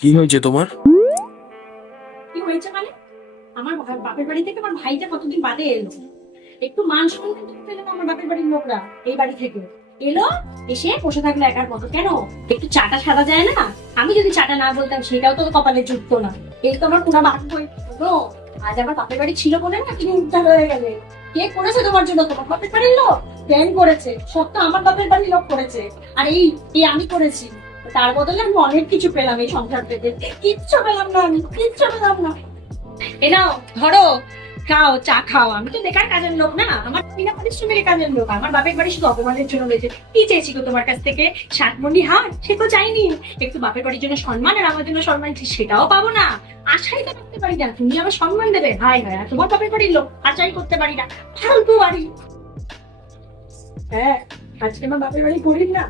কি হয়েছে তোমার? কি হয়েছে মানে? আমার বাপের বাড়ি থেকে আমার ভাইটা কতদিন বাদে এলো। একটু মান সম্মান তো পেলাম আমার বাপের বাড়ির লোকরা। এই বাড়ি থেকে এলো, এসে বসে থাকলো একার মতো। কেন একটু চাটা সাদা যায় না? আমি যদি চাটা না বলতাম সেটাও তো কপালে জুটতো না। এই তো আমার পুরা বাপ বই। আজ আমার বাপের বাড়ি ছিল বলে না তুমি উদ্ধার হয়ে গেলে। কে করেছে তোমার জন্য? তোমার বাপের বাড়ির লোক প্ল্যান করেছে, সব তো আমার বাপের বাড়ির লোক করেছে। আর এই আমি করেছি। তার বদলে আমি অনেক কিছু পেলাম এই সংসার থেকে। কিচ্ছু পেলাম না, আমি কিচ্ছু পেলাম না। এ নাও ধরো, খাও, চা খাও। আমি তো বেকার কাজের লোক না, আমার বিনা পরিশ্রমের কাজের লোক। আমার বাপের বাড়ি শুধু অপমানের জন্য রয়েছে। কি চেয়েছি গো তোমার কাছ থেকে? সাতমন্ডি হাট সে তো চাইনি। একটু বাপের বাড়ির জন্য সম্মান আর আমার জন্য সম্মান, সেটাও পাবো না। আশাই তো করতে পারি না তুমি আমার সম্মান দেবে। ভাই ভাই তোমার বাপের বাড়ির লোক, আশাই করতে পারি না। ফালতু বাড়ি। হ্যাঁ, আজকে আমার বাপের বাড়ি গরিব না,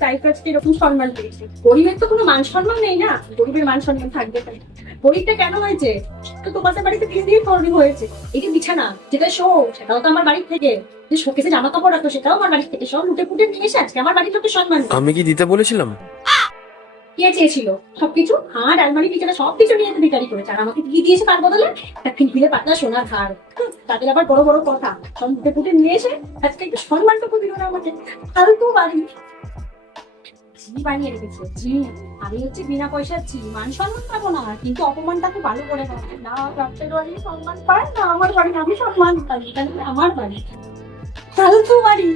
তাই তো আজকে এরকম সম্মান পেয়েছি। গরিবের তো কোনো মান সম্মান নেই না, গরিবের মান সম্মান থাকবে তাই। গরিবটা কেন হয়েছে? তো তোমাদের বাড়িতে ধীরে ধীরে গরিব হয়েছে। এই যে বিছানা, যেটা শো, সেটাও তো আমার বাড়ি থেকে। যে শোকেসে জামা কাপড় রাখতো সেটাও আমার বাড়ি থেকে। সব লুটে পুটে নিয়ে এসে আজকে আমার বাড়ির লোকের সম্মান নেই। আমি কি দিতে বলেছিলাম? কে চেয়েছিল সবকিছু? হাট আলমারি বিছানা সবকিছু নিয়ে এসে ভিখারি করেছে। আর আমাকে কি দিয়েছে তার বদলে? একটা খিলখিলে পাতলা সোনার হার। তাদের আবার বড় বড় কথা। সব লুটে পুটে নিয়ে এসে আজকে একটু সম্মানটুকু দিল না আমাকে। ফালতু বাড়ি। ঝি বানিয়ে রেখেছে ঝি। আমি হচ্ছে বিনা পয়সার ঝি, মান সম্মান পাবো না, কিন্তু অপমানটাকে ভালো করে পাবো না। বাপের বাড়ি সম্মান পায় না, আমার বাড়ি আমি সম্মান পাই। এটা আমার বাড়ি। ফালতু বাড়ি।